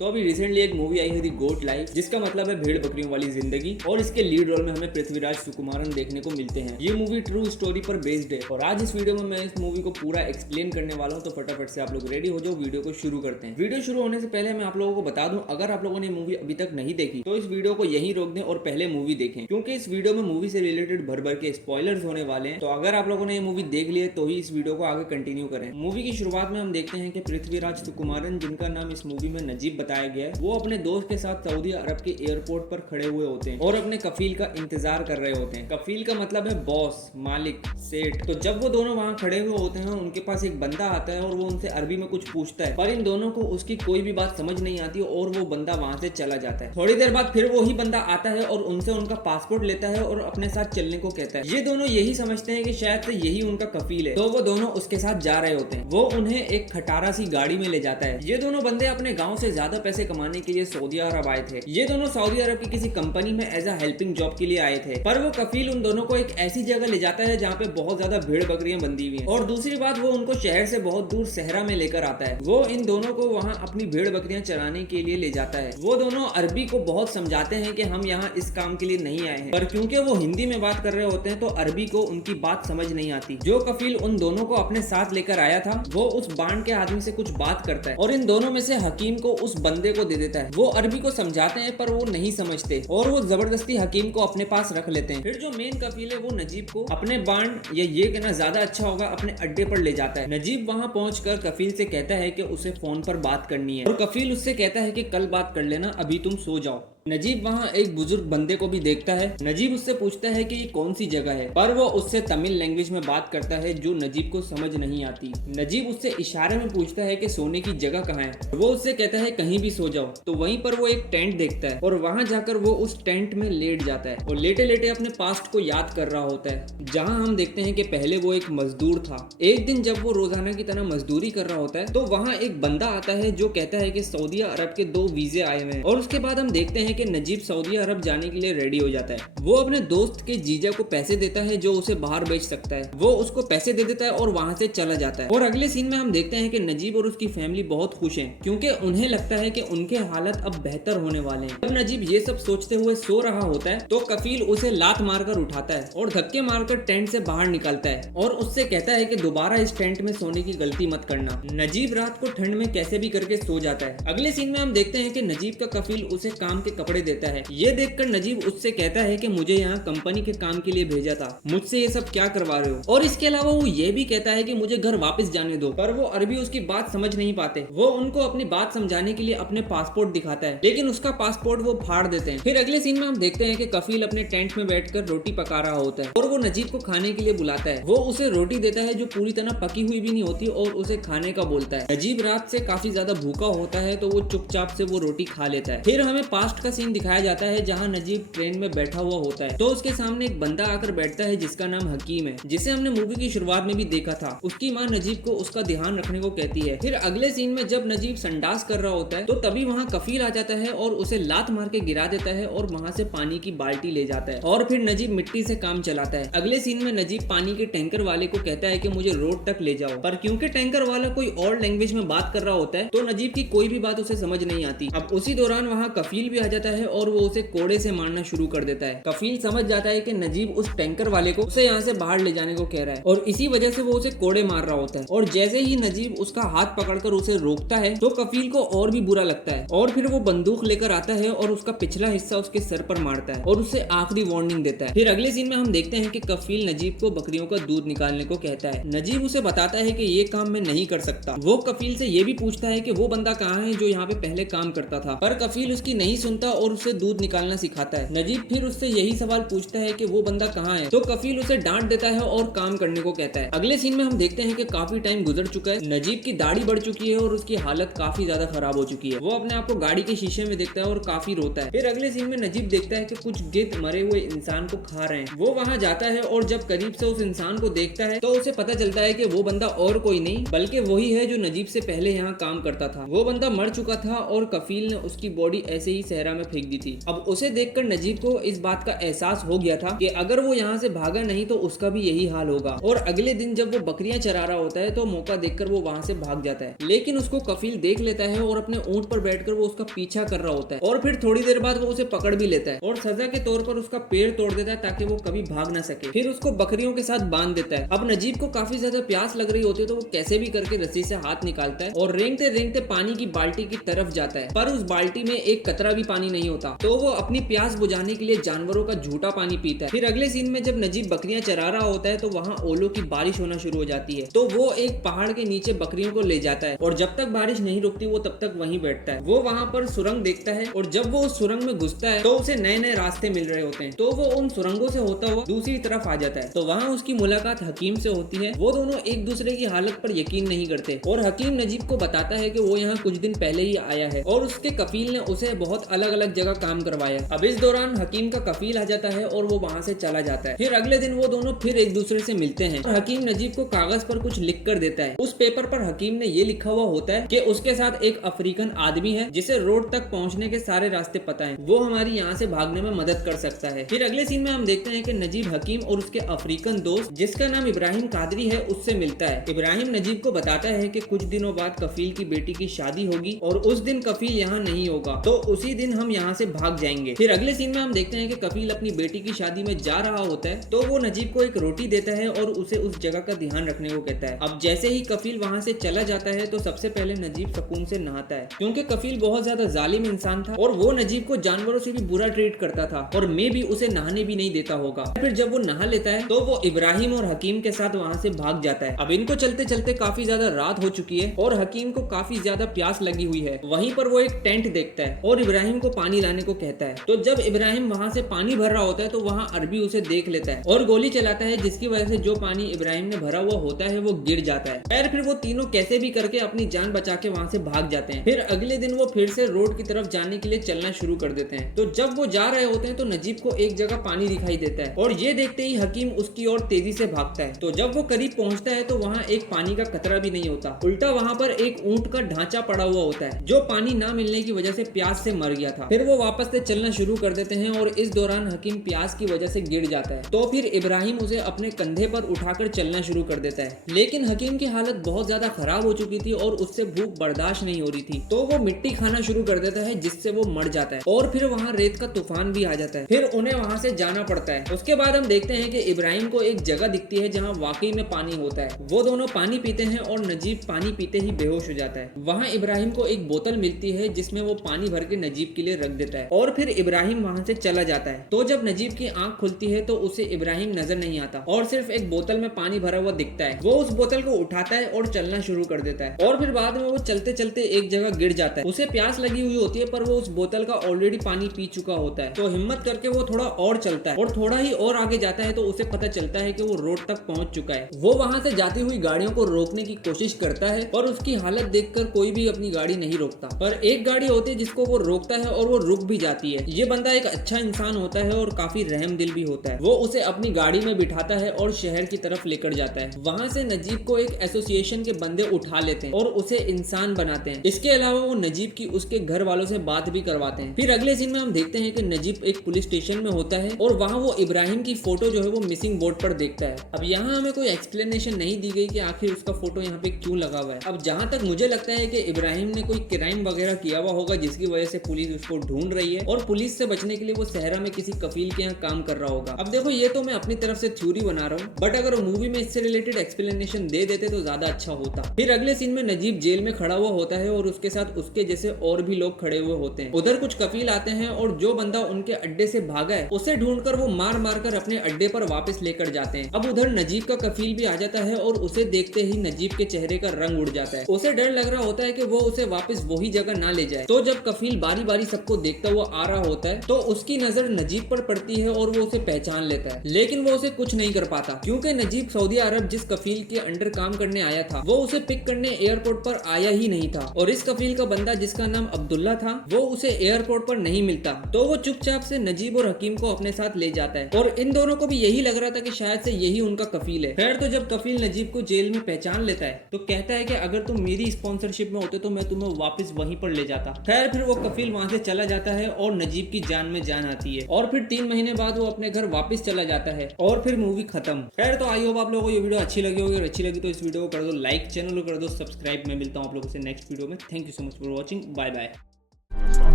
तो अभी रिसेंटली एक मूवी आई है दी गोट लाइफ, जिसका मतलब है भेड़ बकरियों वाली जिंदगी, और इसके लीड रोल में हमें पृथ्वीराज सुकुमारन देखने को मिलते हैं। ये मूवी ट्रू स्टोरी पर बेस्ड है और आज इस वीडियो में मैं इस मूवी को पूरा एक्सप्लेन करने वाला हूँ। तो फटाफट से आप लोग रेडी हो जाओ, वीडियो को शुरू करते हैं। वीडियो शुरू होने से पहले मैं आप लोगों को बता दूं, अगर आप लोगों ने मूवी अभी तक नहीं देखी तो इस वीडियो को यहीं रोक दें और पहले मूवी देखें, क्योंकि इस वीडियो में मूवी से रिलेटेड भर भर के स्पॉयलर्स होने वाले हैं। तो अगर आप लोगों ने ये मूवी देख ली है तो ही इस वीडियो को आगे कंटिन्यू करें। मूवी की शुरुआत में हम देखते हैं कि पृथ्वीराज सुकुमारन, जिनका नाम इस मूवी में नजीब बताया गया है, वो अपने दोस्त के साथ सऊदी अरब के एयरपोर्ट पर खड़े हुए होते हैं और अपने कफील का इंतजार कर रहे होते हैं। कफील का मतलब है बॉस, मालिक, सेठ। तो जब वो दोनों वहाँ खड़े हुए होते हैं, उनके पास एक बंदा आता है और वो उनसे अरबी में कुछ पूछता है, पर इन दोनों को उसकी कोई भी बात समझ नहीं आती और वो बंदा वहाँ से चला जाता है। थोड़ी देर बाद फिर वही बंदा आता है और उनसे उनका पासपोर्ट लेता है और अपने साथ चलने को कहता है। ये दोनों यही समझते हैं कि शायद से यही उनका कफील है, तो वो दोनों उसके साथ जा रहे होते हैं। वो उन्हें एक खटारा सी गाड़ी में ले जाता है। ये दोनों बंदे अपने गाँव से ज्यादा पैसे कमाने के लिए सऊदी अरब आए थे। ये दोनों सऊदी अरब की किसी कंपनी में एज अ हेल्पिंग जॉब के लिए आए थे, पर वो कफील उन दोनों को एक ऐसी जगह ले जाता है जहाँ पे बहुत ज्यादा भेड़ बकरियां बंधी हुई हैं। और दूसरी बात, वो उनको शहर से बहुत दूर सहरा में लेकर आता है। वो इन दोनों को वहाँ अपनी भेड़ बकरियां चराने के लिए ले जाता है। वो दोनों अरबी को बहुत समझाते हैं कि हम यहाँ इस काम के लिए नहीं आए हैं, पर क्योंकि वो हिंदी में बात कर रहे होते हैं तो अरबी को उनकी बात समझ नहीं आती। जो कफील उन दोनों को अपने साथ लेकर आया था, वो उस बांड के आदमी से कुछ बात करता है और इन दोनों में से हकीम को उस बंदे को दे देता है। वो अरबी को समझाते हैं पर वो नहीं समझते और वो जबरदस्ती हकीम को अपने पास रख लेते हैं। फिर जो मेन कफील है वो नजीब को अपने बांड, या ये कहना ज्यादा अच्छा होगा, अपने अड्डे पर ले जाता है। नजीब वहां पहुंचकर कफील से कहता है कि उसे फोन पर बात करनी है और कफील उससे कहता है कि कल बात कर लेना, अभी तुम सो जाओ। नजीब वहाँ एक बुजुर्ग बंदे को भी देखता है। नजीब उससे पूछता है कि ये कौन सी जगह है, पर वो उससे तमिल लैंग्वेज में बात करता है जो नजीब को समझ नहीं आती। नजीब उससे इशारे में पूछता है कि सोने की जगह कहाँ है। वो उससे कहता है कहीं भी सो जाओ। तो वहीं पर वो एक टेंट देखता है और वहां जाकर वो उस टेंट में लेट जाता है और लेटे लेटे अपने पास्ट को याद कर रहा होता है, जहाँ हम देखते हैं कि पहले वो एक मजदूर था। एक दिन जब वो रोजाना की तरह मजदूरी कर रहा होता है तो वहाँ एक बंदा आता है जो कहता है कि सऊदी अरब के 2 वीजे आए हुए हैं। और उसके बाद हम देखते हैं कि नजीब सऊदी अरब जाने के लिए रेडी हो जाता है। वो अपने दोस्त के जीजा को पैसे देता है जो उसे बाहर बेच सकता है। वो उसको पैसे दे देता है और वहां से चला जाता है। और अगले सीन में हम देखते हैं कि नजीब और उसकी फैमिली बहुत खुश हैं, क्योंकि उन्हें लगता है कि उनके हालत अब बेहतर होने वाले हैं। जब नजीब ये सब सोचते हुए सो रहा होता है तो कफील उसे लात मारकर उठाता है और धक्के मारकर टेंट से बाहर निकालता है और उससे कहता है कि दोबारा इस टेंट में सोने की गलती मत करना। नजीब रात को ठंड में कैसे भी करके सो जाता है। अगले सीन में हम देखते हैं कि नजीब का कफील उसे काम के कपड़े देता है। ये देखकर नजीब उससे कहता है कि मुझे यहाँ कंपनी के काम के लिए भेजा था, मुझसे ये सब क्या करवा रहे हो। और इसके अलावा वो ये भी कहता है कि मुझे घर वापस जाने दो, पर वो अरबी उसकी बात समझ नहीं पाते। वो उनको अपनी बात समझाने के लिए अपने पासपोर्ट दिखाता है, लेकिन उसका पासपोर्ट वो फाड़ देते हैं। फिर अगले सीन में हम देखते हैं कि कफील अपने टेंट में बैठकर रोटी पका रहा होता है और वो नजीब को खाने के लिए बुलाता है। वो उसे रोटी देता है जो पूरी तरह पकी हुई भी नहीं होती और उसे खाने का बोलता है। नजीब रात से काफी ज्यादा भूखा होता है तो वो चुपचाप से वो रोटी खा लेता है। फिर हमें पास्ट का सीन दिखाया जाता है जहाँ नजीब ट्रेन में बैठा हुआ होता है तो उसके सामने एक बंदा आकर बैठता है जिसका नाम हकीम है, जिसे हमने मूवी की शुरुआत में भी देखा था। उसकी माँ नजीब को उसका ध्यान रखने को कहती है। फिर अगले सीन में जब नजीब संडास कर रहा होता है तो तभी वहाँ कफील आ जाता है और उसे लात मार के गिरा देता है और वहाँ से पानी की बाल्टी ले जाता है और फिर नजीब मिट्टी से काम चलाता है। अगले सीन में नजीब पानी के टैंकर वाले को कहता है कि मुझे रोड तक ले जाओ, पर क्योंकि टैंकर वाला कोई और लैंग्वेज में बात कर रहा होता है तो नजीब की कोई भी बात उसे समझ नहीं आती। अब उसी दौरान वहाँ कफील भी आ जाता है और वो उसे कोड़े से मारना शुरू कर देता है। कफील समझ जाता है कि नजीब उस टैंकर वाले को उसे यहाँ से बाहर ले जाने को कह रहा है और इसी वजह से वो उसे कोड़े मार रहा होता है। और जैसे ही नजीब उसका हाथ पकड़कर उसे रोकता है तो कफील को और भी बुरा लगता है और फिर वो बंदूक लेकर आता है और उसका पिछला हिस्सा उसके सर पर मारता है और उससे आखिरी वार्निंग देता है। फिर अगले सीन में हम देखते हैं कि कफील नजीब को बकरियों का दूध निकालने को कहता है। नजीब उसे बताता है कि ये काम मैं नहीं कर सकता। वो कफील से ये भी पूछता है कि वो बंदा कहाँ है जो यहाँ पे पहले काम करता था, पर कफील उसकी नहीं सुनता और उसे दूध निकालना सिखाता है। नजीब फिर उससे यही सवाल पूछता है कि वो बंदा कहाँ है, तो कफील उसे डांट देता है और काम करने को कहता है। अगले सीन में हम देखते हैं कि काफी टाइम गुजर चुका है, नजीब की दाढ़ी बढ़ चुकी है और उसकी हालत काफी ज्यादा खराब हो चुकी है। वो अपने आप को गाड़ी के शीशे में देखता है और काफी रोता है। फिर अगले सीन में नजीब देखता है कि कुछ गिद्ध मरे हुए इंसान को खा रहे हैं। वो वहाँ जाता है और जब करीब से उस इंसान को देखता है तो उसे पता चलता है कि वो बंदा और कोई नहीं बल्कि वही है जो नजीब से पहले यहाँ काम करता था। वो बंदा मर चुका था और कफील ने उसकी बॉडी ऐसे ही सहरा दरिया में फेंक दी थी। अब उसे देखकर नजीब को इस बात का एहसास हो गया था कि अगर वो यहाँ से भागा नहीं तो उसका भी यही हाल होगा। और अगले दिन जब वो बकरियां चरा रहा होता है तो मौका देखकर वो वहाँ से भाग जाता है, लेकिन उसको कफील देख लेता है और अपने ऊंट पर बैठकर वो उसका पीछा कर रहा होता है और फिर थोड़ी देर बाद वो उसे पकड़ भी लेता है और सजा के तौर पर उसका पैर तोड़ देता है ताकि वो कभी भाग ना सके। फिर उसको बकरियों के साथ बांध देता है। अब नजीब को काफी ज्यादा प्यास लग रही होती है तो वो कैसे भी करके रस्सी से हाथ निकालता है और रेंगते रेंगते पानी की बाल्टी की तरफ जाता है, पर उस बाल्टी में एक कतरा भी पानी नहीं होता। तो वो अपनी प्यास बुझाने के लिए जानवरों का झूठा पानी पीता है। फिर अगले सीन में जब नजीब बकरियां चरा रहा होता है तो वहाँ ओलों की बारिश होना शुरू हो जाती है। तो वो एक पहाड़ के नीचे बकरियों को ले जाता है और जब तक बारिश नहीं रुकती वो तब तक वहीं बैठता है। वो वहाँ पर सुरंग देखता है और जब वो उस सुरंग में घुसता है तो उसे नए नए रास्ते मिल रहे होते हैं। तो वो उन सुरंगों से होता हुआ दूसरी तरफ आ जाता है। तो वहाँ उसकी मुलाकात हकीम से होती है। वो दोनों एक दूसरे की हालत पर यकीन नहीं करते और हकीम नजीब को बताता है कि वो यहाँ कुछ दिन पहले ही आया है और उसके कफील ने उसे बहुत अलग अलग जगह काम करवाया। अब इस दौरान हकीम का कफील आ जाता है और वो वहाँ से चला जाता है। फिर अगले दिन वो दोनों फिर एक दूसरे से मिलते हैं और हकीम नजीब को कागज पर कुछ लिख कर देता है। उस पेपर पर हकीम ने ये लिखा हुआ होता है कि उसके साथ एक अफ्रीकन आदमी है जिसे रोड तक पहुंचने के सारे रास्ते पता है, वो हमारी यहाँ से भागने में मदद कर सकता है। फिर अगले सीन में हम देखते हैं कि नजीब हकीम और उसके अफ्रीकन दोस्त जिसका नाम इब्राहिम कादरी है उससे मिलता है। इब्राहिम नजीब को बताता है कि कुछ दिनों बाद कफील की बेटी की शादी होगी और उस दिन कफील यहाँ नहीं होगा, तो उसी दिन हम यहाँ से भाग जाएंगे। फिर अगले सीन में हम देखते हैं कि कफील अपनी बेटी की शादी में जा रहा होता है तो वो नजीब को एक रोटी देता है और उसे उस जगह का ध्यान रखने को कहता है। अब जैसे ही कफील वहाँ से चला जाता है तो सबसे पहले नजीब सुकून से नहाता है, क्योंकि कफील बहुत ज्यादा जालिम इंसान था और वो नजीब को जानवरों से भी बुरा ट्रीट करता था और मैं भी उसे नहाने भी नहीं देता होगा। फिर जब वो नहा लेता है तो वो इब्राहिम और हकीम के साथ वहाँ से भाग जाता है। अब इनको चलते चलते काफी ज्यादा रात हो चुकी है और हकीम को काफी ज्यादा प्यास लगी हुई है। वहीं पर वो एक टेंट देखता है और इब्राहिम को पानी लाने को कहता है। तो जब इब्राहिम वहाँ से पानी भर रहा होता है तो वहाँ अरबी उसे देख लेता है और गोली चलाता है, जिसकी वजह से जो पानी इब्राहिम ने भरा हुआ होता है वो गिर जाता है। फिर वो तीनों कैसे भी करके अपनी जान बचा के वहाँ से भाग जाते हैं। फिर अगले दिन वो फिर से रोड की तरफ जाने के लिए चलना शुरू कर देते हैं। तो जब वो जा रहे होते हैं तो नजीब को एक जगह पानी दिखाई देता है और ये देखते ही हकीम उसकी ओर तेजी से भागता है। तो जब वो करीब पहुंचता है तो वहाँ एक पानी का कतरा भी नहीं होता, उल्टा वहाँ पर एक ऊंट का ढांचा पड़ा हुआ होता है जो पानी ना मिलने की वजह से प्यास से मर गया था। फिर वो वापस से चलना शुरू कर देते हैं और इस दौरान हकीम प्यास की वजह से गिर जाता है। तो फिर इब्राहिम उसे अपने कंधे पर उठाकर चलना शुरू कर देता है, लेकिन हकीम की हालत बहुत ज्यादा खराब हो चुकी थी और उससे भूख बर्दाश्त नहीं हो रही थी। तो वो मिट्टी खाना शुरू कर देता है जिससे वो मर जाता है और फिर वहाँ रेत का तूफान भी आ जाता है। फिर उन्हें वहाँ से जाना पड़ता है। उसके बाद हम देखते हैं कि इब्राहिम को एक जगह दिखती है जहाँ वाकई में पानी होता है। वो दोनों पानी पीते हैं और नजीब पानी पीते ही बेहोश हो जाता है। वहाँ इब्राहिम को एक बोतल मिलती है जिसमें वो पानी भर के नजीब के लिए रख देता है और फिर इब्राहिम वहाँ से चला जाता है। तो जब नजीब की आंख खुलती है तो उसे इब्राहिम नजर नहीं आता और सिर्फ एक बोतल में पानी भरा हुआ दिखता है। वो उस बोतल को उठाता है और चलना शुरू कर देता है और फिर बाद में वो चलते चलते एक जगह गिर जाता है। उसे प्यास लगी हुई होती है पर वो उस बोतल का ऑलरेडी पानी पी चुका होता है। तो हिम्मत करके वो थोड़ा और चलता है और थोड़ा ही और आगे जाता है तो उसे पता चलता है कि वो रोड तक पहुंच चुका है। वो वहां से जाती हुई गाड़ियों को रोकने की कोशिश करता है पर उसकी हालत देखकर कोई भी अपनी गाड़ी नहीं रोकता, पर एक गाड़ी होती है जिसको वो रोकता है और वो रुक भी जाती है। ये बंदा एक अच्छा इंसान होता है और काफी रहम दिल भी होता है। वो उसे अपनी गाड़ी में बिठाता है और शहर की तरफ लेकर जाता है। वहाँ से नजीब को एक एसोसिएशन के बंदे उठा लेते हैं और उसे इंसान बनाते हैं। इसके अलावा वो नजीब की उसके घर वालों से बात भी करवाते हैं। फिर अगले सीन में हम देखते हैं कि नजीब एक पुलिस स्टेशन में होता है और वहाँ वो इब्राहिम की फोटो जो है वो मिसिंग बोर्ड पर देखता है। अब यहाँ हमें कोई एक्सप्लेनेशन नहीं दी गई कि आखिर उसका फोटो यहाँ पे क्यों लगा हुआ है। अब जहाँ तक मुझे लगता है कि इब्राहिम ने कोई क्राइम वगैरह किया हुआ होगा जिसकी वजह से पुलिस उसको ढूंढ रही है और पुलिस से बचने के लिए वो सहरा में किसी कफील के यहाँ काम कर रहा होगा। अब देखो ये तो मैं अपनी तरफ से थ्योरी बना रहा हूँ, बट अगर मूवी में इससे रिलेटेड एक्सप्लेनेशन दे देते तो ज्यादा अच्छा होता। फिर अगले सीन में नजीब जेल में खड़ा हुआ होता है और उसके साथ उसके जैसे और भी लोग खड़े हुए होते हैं। उधर कुछ कफील आते हैं और जो बंदा उनके अड्डे से भागा है उसे ढूंढकर वो मार मार कर अपने अड्डे पर वापस लेकर जाते हैं। अब उधर नजीब का कफील भी आ जाता है और उसे देखते ही नजीब के चेहरे का रंग उड़ जाता है। उसे डर लग रहा होता है कि वो उसे वापस वही जगह ना ले जाए। तो जब कफील बारी बारी सबको देखता हुआ आ रहा होता है तो उसकी नजर नजीब पर पड़ती है और वो उसे पहचान लेता है, लेकिन वो उसे कुछ नहीं कर पाता क्योंकि नजीब सऊदी अरब जिस कफील के अंडर काम करने आया था वो उसे पिक करने एयरपोर्ट पर आया ही नहीं था और इस कफील का बंदा जिसका नाम अब्दुल्ला था वो उसे एयरपोर्ट पर नहीं मिलता। तो वो चुपचाप से नजीब और हकीम को अपने साथ ले जाता है और इन दोनों को भी यही लग रहा था कि शायद से यही उनका कफील है। खैर तो जब कफील नजीब को जेल में पहचान लेता है तो कहता है कि अगर तुम मेरी स्पॉन्सरशिप में होते तो मैं तुम्हें वापस वहीं पर ले जाता। खैर फिर वो कफील वहां से चला जाता है और नजीब की जान में जान आती है और फिर 3 महीने बाद वो अपने घर वापस चला जाता है और फिर मूवी खत्म। खैर तो आई होप आप लोगों को ये वीडियो अच्छी लगी होगी, और अच्छी लगी तो इस वीडियो को कर दो लाइक, चैनल को कर दो सब्सक्राइब। मैं मिलता हूँ आप लोगों से नेक्स्ट वीडियो में। Thank you so much for watching, bye bye.